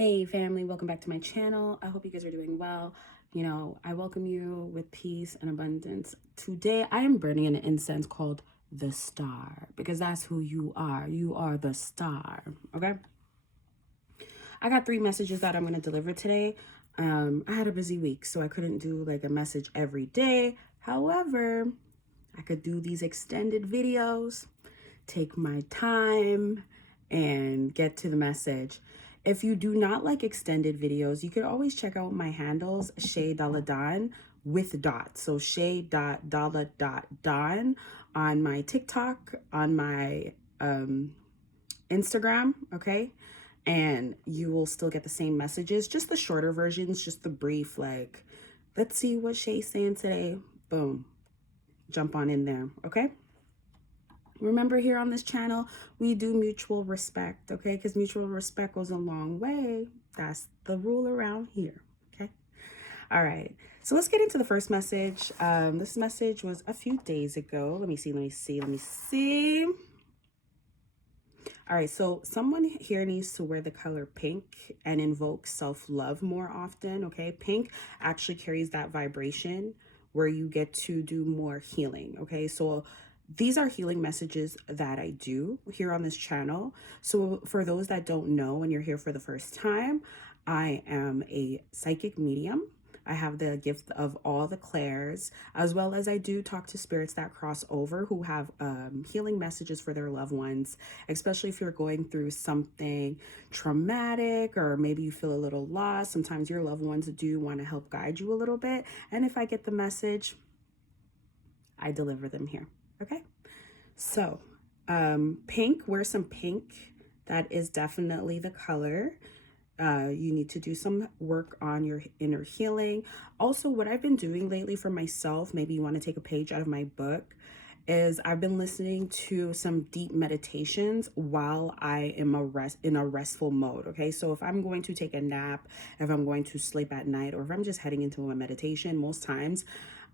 Hey family, welcome back to my channel. I hope you guys are doing well. I welcome you with peace and abundance. Today I am burning an incense called the star because that's who you are. You are the star. Okay. I got 3 messages that I'm going to deliver today. I had a busy week, so I couldn't do like a message every day. However, I could do these extended videos, take my time, and get to the message. If you do not like extended videos, you could always check out my handles, Shay Daladan with dots. So Shay.Dala.Don on my TikTok, on my Instagram, okay? And you will still get the same messages, just the shorter versions, just the brief, like, let's see what Shay's saying today. Boom. Jump on in there, okay? Remember, here on this channel, we do mutual respect, okay? Because mutual respect goes a long way. That's the rule around here, okay? All right. So let's get into the first message. This message was a few days ago. Let me see. All right. So someone here needs to wear the color pink and invoke self-love more often, okay? Pink actually carries that vibration where you get to do more healing, okay? So these are healing messages that I do here on this channel. So for those that don't know and you're here for the first time, I am a psychic medium. I have the gift of all the clairs, as well as I do talk to spirits that cross over who have healing messages for their loved ones, especially if you're going through something traumatic or maybe you feel a little lost. Sometimes your loved ones do want to help guide you a little bit. And if I get the message, I deliver them here. Okay, so pink, wear some pink. That is definitely the color. You need to do some work on your inner healing. Also, what I've been doing lately for myself, maybe you want to take a page out of my book, is I've been listening to some deep meditations while I am in a restful mode. Okay, so if I'm going to take a nap, if I'm going to sleep at night, or if I'm just heading into a meditation, most times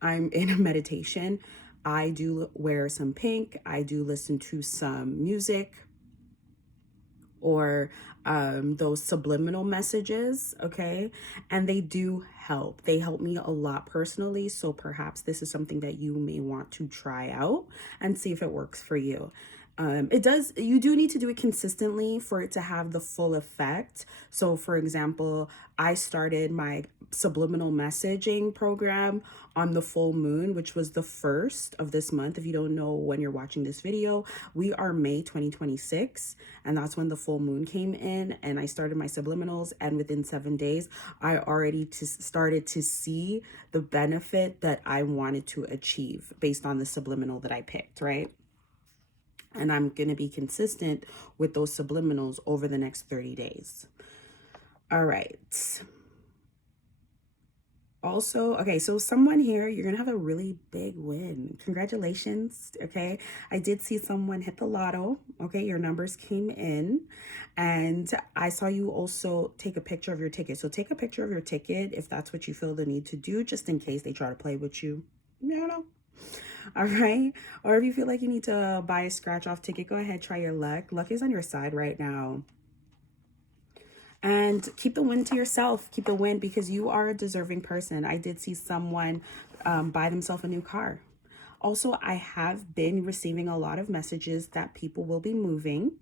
I'm in a meditation. I do wear some pink. I do listen to some music or those subliminal messages, okay? And they do help. They help me a lot personally. So perhaps this is something that you may want to try out and see if it works for you. You do need to do it consistently for it to have the full effect. So for example, I started my subliminal messaging program on the full moon, which was the 1st of this month. If you don't know when you're watching this video, we are May 2026, and that's when the full moon came in, and I started my subliminals, and within 7 days, I already started to see the benefit that I wanted to achieve based on the subliminal that I picked, right? And I'm going to be consistent with those subliminals over the next 30 days. All right. Also, okay, so someone here, you're going to have a really big win. Congratulations, okay? I did see someone hit the lotto, okay? Your numbers came in, and I saw you also take a picture of your ticket. So take a picture of your ticket if that's what you feel the need to do, just in case they try to play with you. You know? All right. Or if you feel like you need to buy a scratch off ticket, go ahead, try your luck. Luck is on your side right now. And keep the win to yourself. Keep the win because you are a deserving person. I did see someone buy themselves a new car. Also, I have been receiving a lot of messages that people will be moving.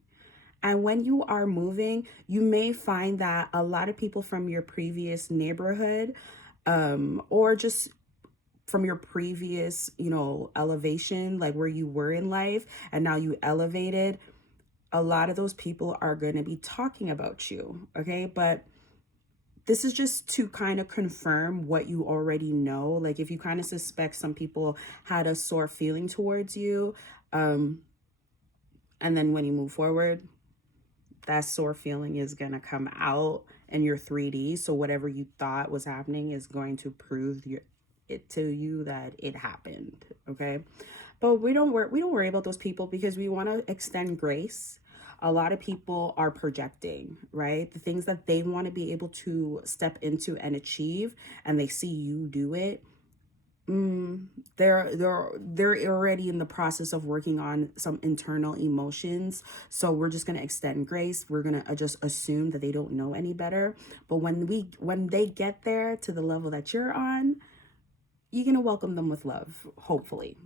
And when you are moving, you may find that a lot of people from your previous neighborhood or just from your previous, elevation, like where you were in life and now you elevated, a lot of those people are going to be talking about you, okay? But this is just to kind of confirm what you already know. Like if you kind of suspect some people had a sore feeling towards you, and then when you move forward, that sore feeling is going to come out in your 3D. So whatever you thought was happening is going to prove it to you that it happened, okay? But we don't worry about those people because we want to extend grace. A lot of people are projecting, right? The things that they want to be able to step into and achieve, and they see you do it. They're already in the process of working on some internal emotions. So we're just gonna extend grace. We're gonna just assume that they don't know any better. But when they get there to the level that you're on, you're gonna welcome them with love. Hopefully.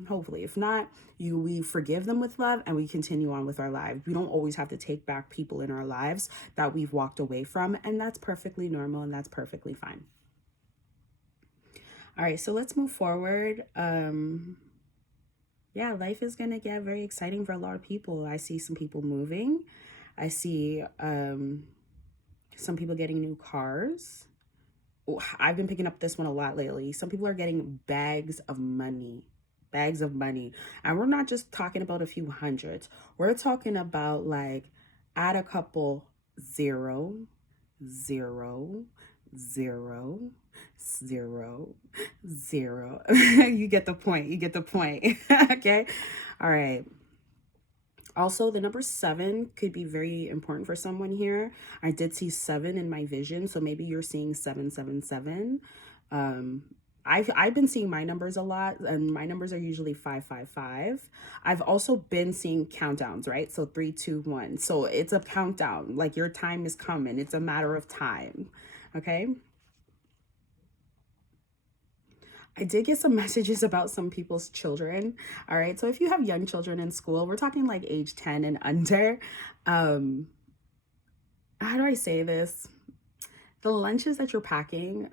If not, we forgive them with love and we continue on with our lives. We don't always have to take back people in our lives that we've walked away from, and that's perfectly normal and that's perfectly fine. All right, so let's move forward. Yeah, life is gonna get very exciting for a lot of people. I see some people moving. I see some people getting new cars. I've been picking up this one a lot lately. Some people are getting bags of money. Bags of money. And we're not just talking about a few hundreds. We're talking about like add a couple zero, zero, zero, zero, zero. You get the point. You get the point. Okay. All right. Also, the number 7 could be very important for someone here. I did see 7 in my vision, so maybe you're seeing 777. Um, I've been seeing my numbers a lot, and my numbers are usually 555. I've also been seeing countdowns, right? So 3, 2, 1. So it's a countdown. Like your time is coming. It's a matter of time. Okay. I did get some messages about some people's children. All right. So if you have young children in school, we're talking like age 10 and under. Um, how do I say this? The lunches that you're packing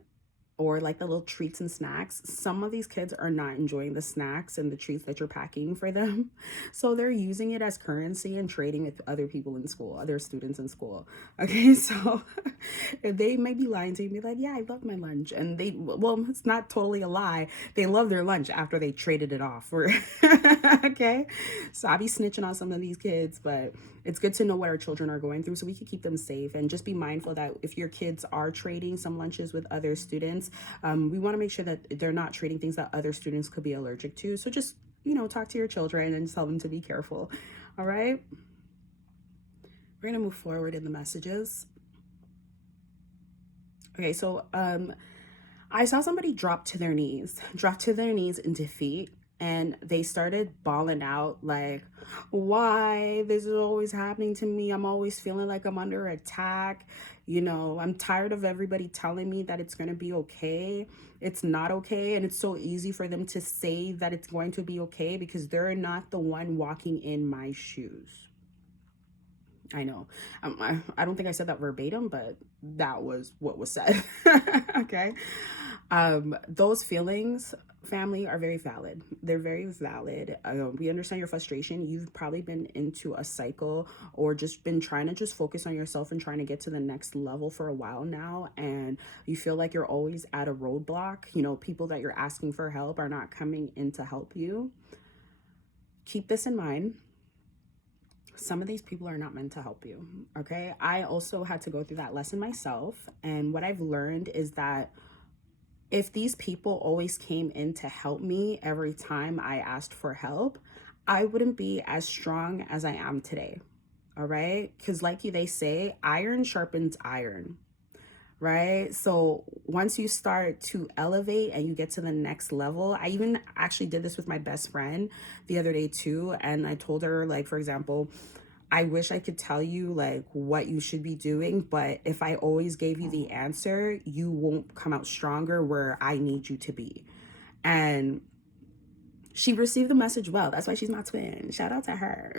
or like the little treats and snacks, some of these kids are not enjoying the snacks and the treats that you're packing for them. So they're using it as currency and trading with other people in school, other students in school. Okay, so they may be lying to you and be like, yeah, I love my lunch. And well, it's not totally a lie. They love their lunch after they traded it off. Okay, so I be snitching on some of these kids, but it's good to know what our children are going through so we can keep them safe and just be mindful that if your kids are trading some lunches with other students, we want to make sure that they're not trading things that other students could be allergic to. So just, talk to your children and tell them to be careful. All right. We're going to move forward in the messages. Okay. So, I saw somebody drop to their knees in defeat. And they started bawling out like, why? This is always happening to me. I'm always feeling like I'm under attack. I'm tired of everybody telling me that it's going to be okay. It's not okay. And it's so easy for them to say that it's going to be okay because they're not the one walking in my shoes. I know. I don't think I said that verbatim, but that was what was said. Okay. Those feelings, family, are very valid. They're very valid. We understand your frustration. You've probably been into a cycle or just been trying to just focus on yourself and trying to get to the next level for a while now. And you feel like you're always at a roadblock. People that you're asking for help are not coming in to help you. Keep this in mind. Some of these people are not meant to help you. Okay. I also had to go through that lesson myself. And what I've learned is that if these people always came in to help me every time I asked for help, I wouldn't be as strong as I am today. All right. Because, like they say, iron sharpens iron. Right. So once you start to elevate and you get to the next level, I even actually did this with my best friend the other day too. And I told her, like, for example, I wish I could tell you like what you should be doing, but if I always gave you the answer, you won't come out stronger where I need you to be. And she received the message well. That's why she's my twin. Shout out to her.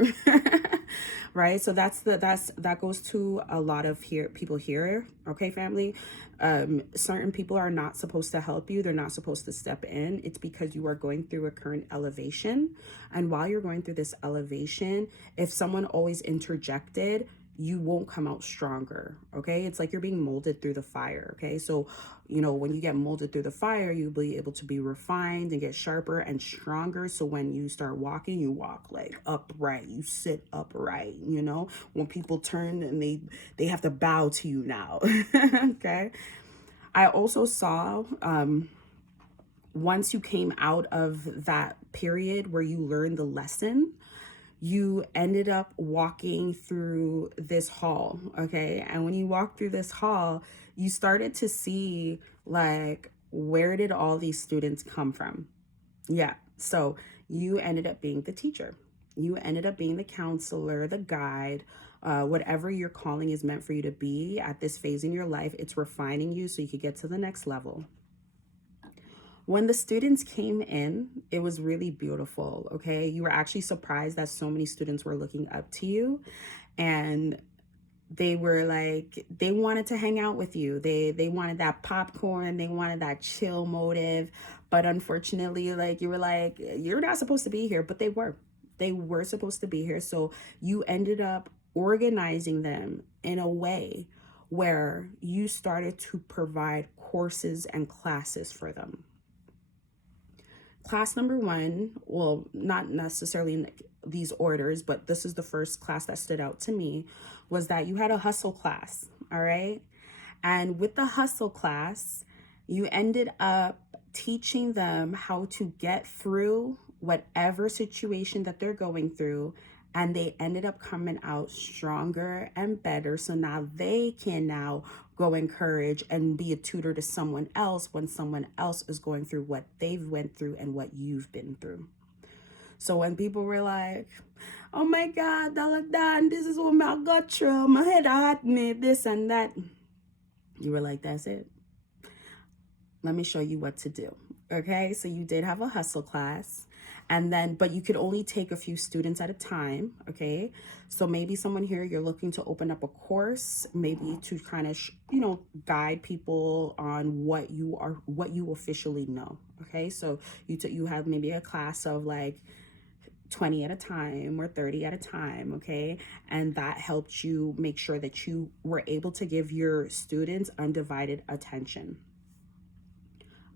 Right? So that goes to a lot of people here. Okay, family. Certain people are not supposed to help you. They're not supposed to step in. It's because you are going through a current elevation. And while you're going through this elevation, if someone always interjected, you won't come out stronger. Okay. It's like you're being molded through the fire. Okay. So, when you get molded through the fire, you'll be able to be refined and get sharper and stronger. So when you start walking, you walk like upright, you sit upright, when people turn and they have to bow to you now. Okay. I also saw, once you came out of that period where you learned the lesson, you ended up walking through this hall, okay? And when you walk through this hall, you started to see like, where did all these students come from? Yeah. So you ended up being the teacher. You ended up being the counselor, the guide, whatever your calling is meant for you to be at this phase in your life. It's refining you so you could get to the next level. When the students came in, it was really beautiful. Okay. You were actually surprised that so many students were looking up to you. And they were like, they wanted to hang out with you. They wanted that popcorn, they wanted that chill motive. But unfortunately, like, you were like, you're not supposed to be here. But they were supposed to be here. So you ended up organizing them in a way where you started to provide courses and classes for them. Class number one, well, not necessarily in these orders, but this is the first class that stood out to me, was that you had a hustle class. All right. And with the hustle class, you ended up teaching them how to get through whatever situation that they're going through. And they ended up coming out stronger and better. So now they can now go encourage and be a tutor to someone else when someone else is going through what they've went through and what you've been through. So when people were like, oh my God, Daladan, this is what I got through, my head hurt me, this and that, you were like, that's it. Let me show you what to do. Okay, so you did have a hustle class, and then, but you could only take a few students at a time. Okay, so maybe someone here, you're looking to open up a course, maybe to kind of guide people on what you officially know. Okay, so you have maybe a class of like 20 at a time or 30 at a time. Okay, and that helped you make sure that you were able to give your students undivided attention.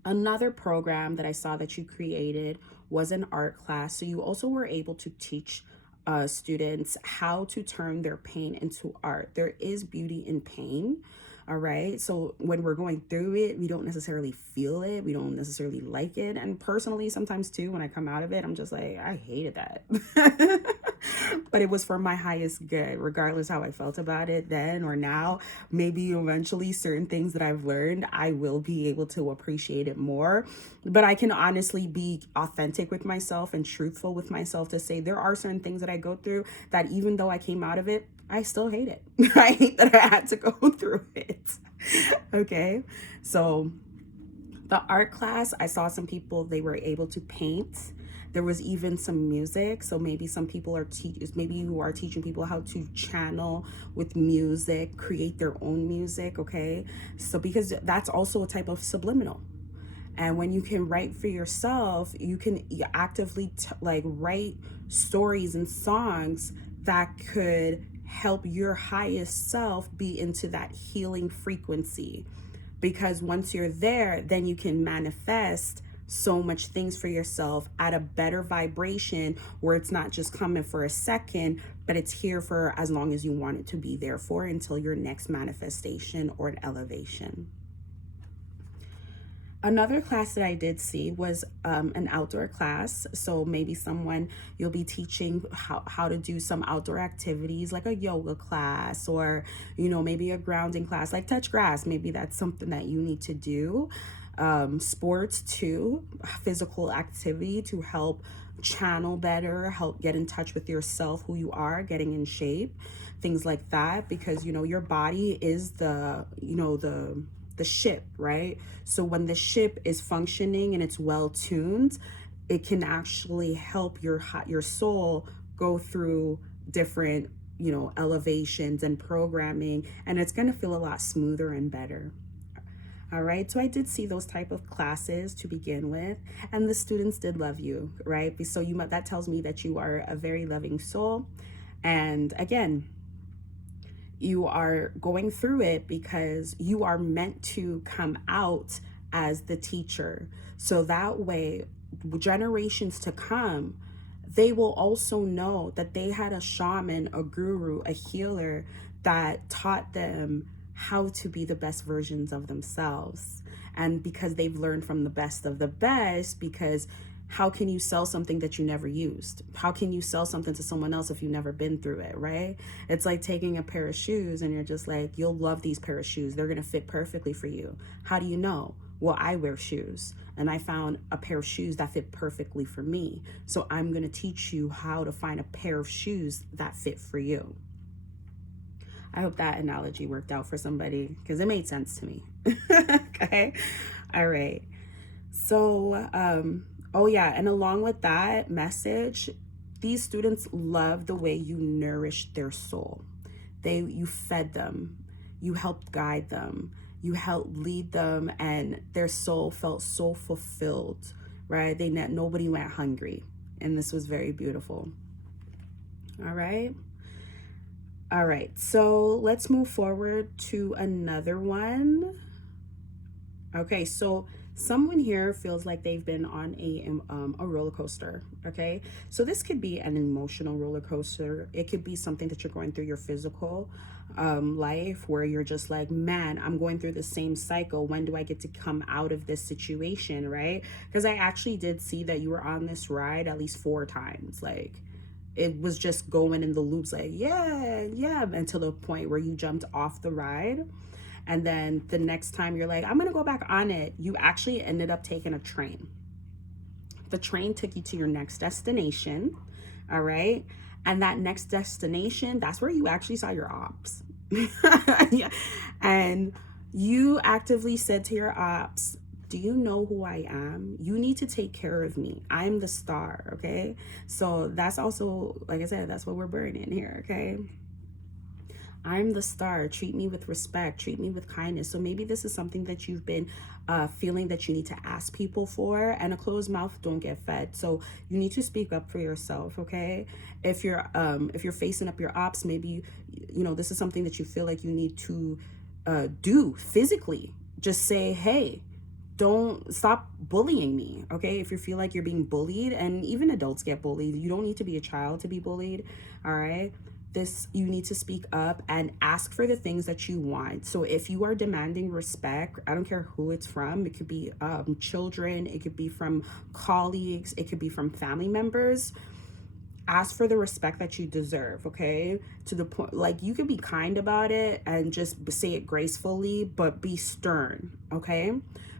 Another program that I saw that you created was an art class. So you also were able to teach students how to turn their pain into art. There is beauty in pain. All right. So when we're going through it, we don't necessarily feel it. We don't necessarily like it. And personally, sometimes too, when I come out of it, I'm just like, I hated that. But it was for my highest good, regardless how I felt about it then or now. Maybe eventually certain things that I've learned, I will be able to appreciate it more. But I can honestly be authentic with myself and truthful with myself to say there are certain things that I go through that even though I came out of it, I still hate it. I hate that I had to go through it. Okay. So the art class, I saw some people, they were able to paint. There was even some music. So maybe some people are teachers, maybe you are teaching people how to channel with music, create their own music. Okay. So because that's also a type of subliminal. And when you can write for yourself, you can actively write stories and songs that could help your highest self be into that healing frequency. Because once you're there, then you can manifest so much things for yourself at a better vibration where it's not just coming for a second, but it's here for as long as you want it to be there for until your next manifestation or an elevation. Another class that I did see was an outdoor class. So maybe you'll be teaching how to do some outdoor activities like a yoga class or, maybe a grounding class like touch grass. Maybe that's something that you need to do. Sports too, physical activity to help channel better, help get in touch with yourself, who you are, getting in shape, things like that. Because, your body is the ship, right? So when the ship is functioning and it's well tuned, it can actually help your soul go through different, elevations and programming, and it's going to feel a lot smoother and better. All right. So I did see those type of classes to begin with, and the students did love you, right? So that tells me that you are a very loving soul. And again, you are going through it because you are meant to come out as the teacher. So that way, generations to come, they will also know that they had a shaman, a guru, a healer that taught them how to be the best versions of themselves. And because they've learned from the best of the best, because how can you sell something that you never used? How can you sell something to someone else if you've never been through it, right? It's like taking a pair of shoes and you're just like, you'll love these pair of shoes. They're going to fit perfectly for you. How do you know? Well, I wear shoes, and I found a pair of shoes that fit perfectly for me. So I'm going to teach you how to find a pair of shoes that fit for you. I hope that analogy worked out for somebody because it made sense to me. Okay. All right. So, oh yeah, and along with that message, these students love the way you nourish their soul. You fed them, you helped guide them, you helped lead them, and their soul felt so fulfilled, right? Nobody went hungry, and this was very beautiful. All right. All right, so let's move forward to another one. Okay, so someone here feels like they've been on a roller coaster. Okay, so this could be an emotional roller coaster. It could be something that you're going through your physical life, where you're just like, man, I'm going through the same cycle. When do I get to come out of this situation, right? Because I actually did see that you were on this ride at least 4 times. Like, it was just going in the loops, like, yeah, until the point where you jumped off the ride. And then the next time you're like, I'm gonna go back on it, you actually ended up taking a train. The train took you to your next destination. All right. And that next destination, that's where you actually saw your ops. Yeah. And you actively said to your ops, do you know who I am? You need to take care of me. I'm the star. Okay. So that's also, like I said, that's what we're burning here. Okay. I'm the star. Treat me with respect. Treat me with kindness. So maybe this is something that you've been feeling that you need to ask people for, and a closed mouth don't get fed. So you need to speak up for yourself. Okay. If you're facing up your ops, maybe, you know, this is something that you feel like you need to do physically. Just say, hey, don't stop bullying me. Okay. If you feel like you're being bullied, and even adults get bullied, you don't need to be a child to be bullied. All right. You need to speak up and ask for the things that you want. So if you are demanding respect, I don't care who it's from, it could be children, it could be from colleagues, it could be from family members. Ask for the respect that you deserve. Okay, to the point, like, you can be kind about it and just say it gracefully, but be stern. Okay,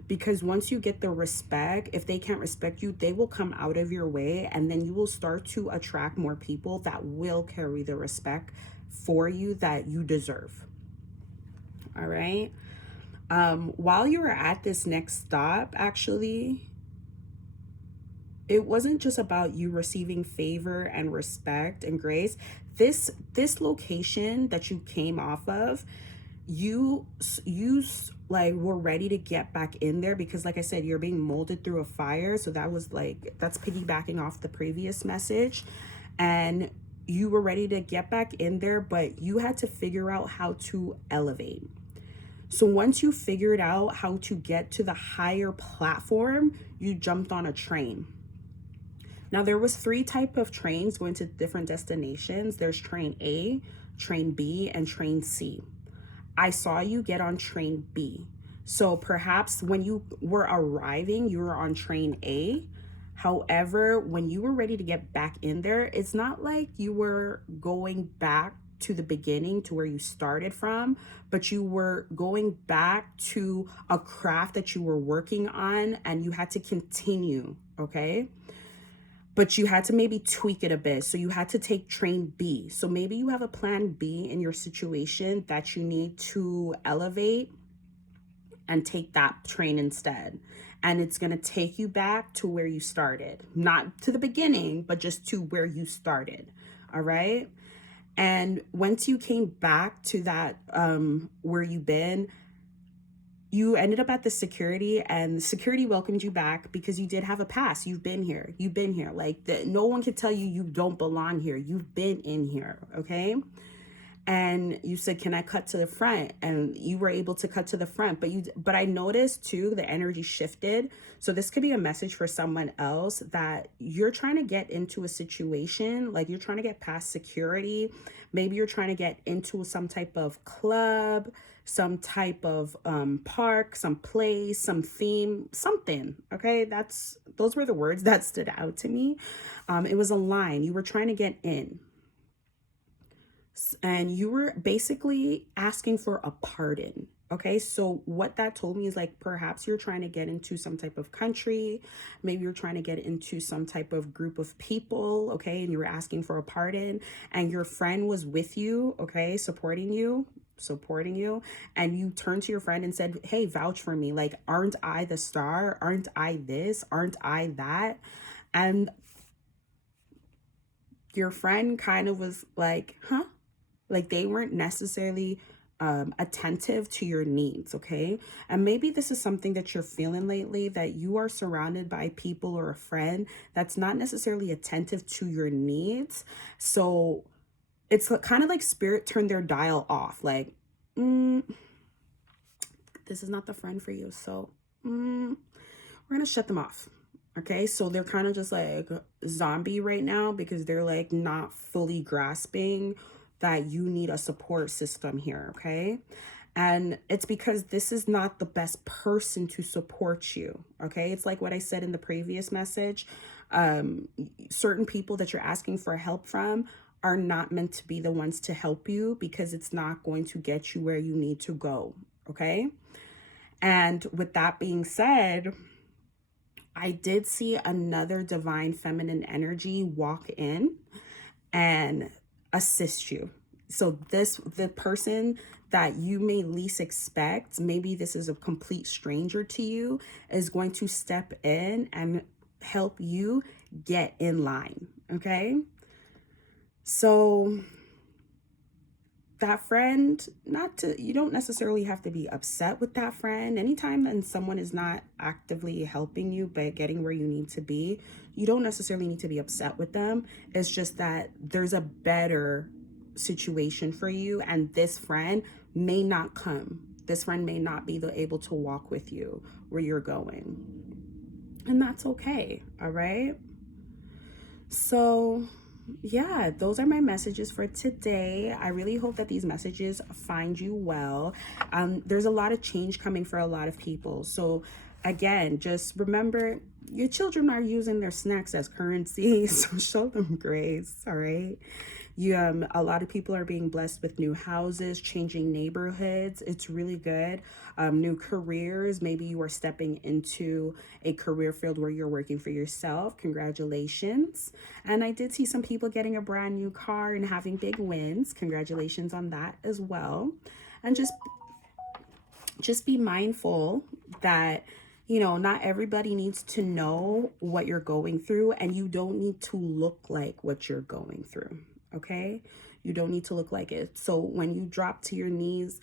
because once you get the respect, if they can't respect you, they will come out of your way, and then you will start to attract more people that will carry the respect for you that you deserve. All right. While you were at this next stop, actually, it wasn't just about you receiving favor and respect and grace. This location that you came off of, you like were ready to get back in there, because like I said, you're being molded through a fire. So that's piggybacking off the previous message, and you were ready to get back in there, but you had to figure out how to elevate. So once you figured out how to get to the higher platform, you jumped on a train. Now, there was 3 type of trains going to different destinations. There's train A, train B, and train C. I saw you get on train B. So perhaps when you were arriving, you were on train A. However, when you were ready to get back in there, it's not like you were going back to the beginning, to where you started from, but you were going back to a craft that you were working on, and you had to continue. Okay. But you had to maybe tweak it a bit. So you had to take train B. So maybe you have a plan B in your situation that you need to elevate and take that train instead. And it's going to take you back to where you started. Not to the beginning, but just to where you started. All right. And once you came back to that, where you've been, you ended up at the security, and security welcomed you back because you did have a pass. You've been here. Like, no one can tell you you don't belong here. You've been in here. Okay. And you said, can I cut to the front? And you were able to cut to the front, but I noticed too, the energy shifted. So this could be a message for someone else, that you're trying to get into a situation, like you're trying to get past security. Maybe you're trying to get into some type of club, some type of park, some place, some theme, something. Okay. Those were the words that stood out to me. It was a line. You were trying to get in. And you were basically asking for a pardon. Okay, so what that told me is like perhaps you're trying to get into some type of country, maybe you're trying to get into some type of group of people, okay, and you were asking for a pardon, and your friend was with you, okay, supporting you, and you turned to your friend and said, hey, vouch for me, like, aren't I the star? Aren't I this? Aren't I that? And your friend kind of was like, huh? Like they weren't necessarily attentive to your needs, okay? And maybe this is something that you're feeling lately, that you are surrounded by people or a friend that's not necessarily attentive to your needs. So it's kind of like spirit turned their dial off, like, this is not the friend for you. So we're gonna shut them off. Okay, so they're kind of just like zombie right now because they're like not fully grasping that you need a support system here. Okay, and it's because this is not the best person to support you. Okay, it's like what I said in the previous message. Certain people that you're asking for help from are not meant to be the ones to help you, because it's not going to get you where you need to go. Okay, and with that being said, I did see another divine feminine energy walk in and assist you. So the person that you may least expect, maybe this is a complete stranger to you, is going to step in and help you get in line, okay? So that friend, not to, you don't necessarily have to be upset with that friend. Anytime that someone is not actively helping you but getting where you need to be, you don't necessarily need to be upset with them. It's just that there's a better situation for you, and this friend may not come. This friend may not be able to walk with you where you're going, and that's okay. All right, so yeah, those are my messages for today. I really hope that these messages find you well. There's a lot of change coming for a lot of people. So again, just remember, your children are using their snacks as currency, so show them grace. All right. A lot of people are being blessed with new houses, changing neighborhoods. It's really good. New careers. Maybe you are stepping into a career field where you're working for yourself. Congratulations. And I did see some people getting a brand new car and having big wins. Congratulations on that as well. And just be mindful that, you know, not everybody needs to know what you're going through, and you don't need to look like what you're going through. Okay, you don't need to look like it. So when you drop to your knees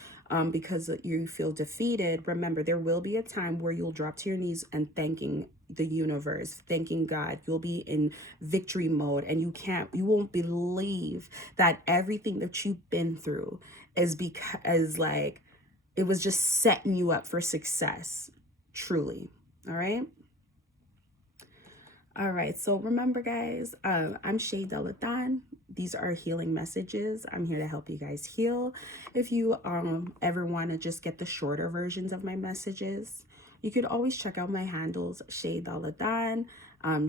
because you feel defeated, remember there will be a time where you'll drop to your knees and thanking the universe, thanking God. You'll be in victory mode, and you won't believe that everything that you've been through is because like it was just setting you up for success, truly. All right. All right, so remember, guys, I'm Shay Deladan. These are healing messages. I'm here to help you guys heal. If you ever want to just get the shorter versions of my messages, you could always check out my handles, Shay Deladan,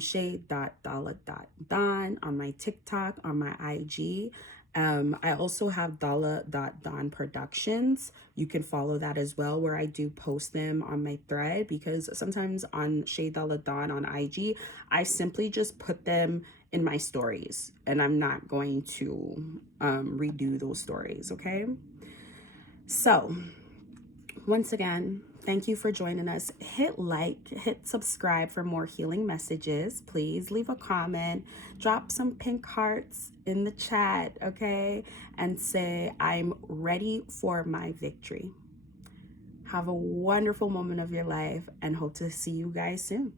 Shay.Dala.Don on my TikTok, on my IG. I also have Dala.Don Productions. You can follow that as well, where I do post them on my thread, because sometimes on Shay Dala.Don on IG, I simply just put them in my stories, and I'm not going to redo those stories, okay? So once again, thank you for joining us. Hit like, hit subscribe for more healing messages. Please leave a comment, drop some pink hearts in the chat, okay? And say, I'm ready for my victory. Have a wonderful moment of your life, and hope to see you guys soon.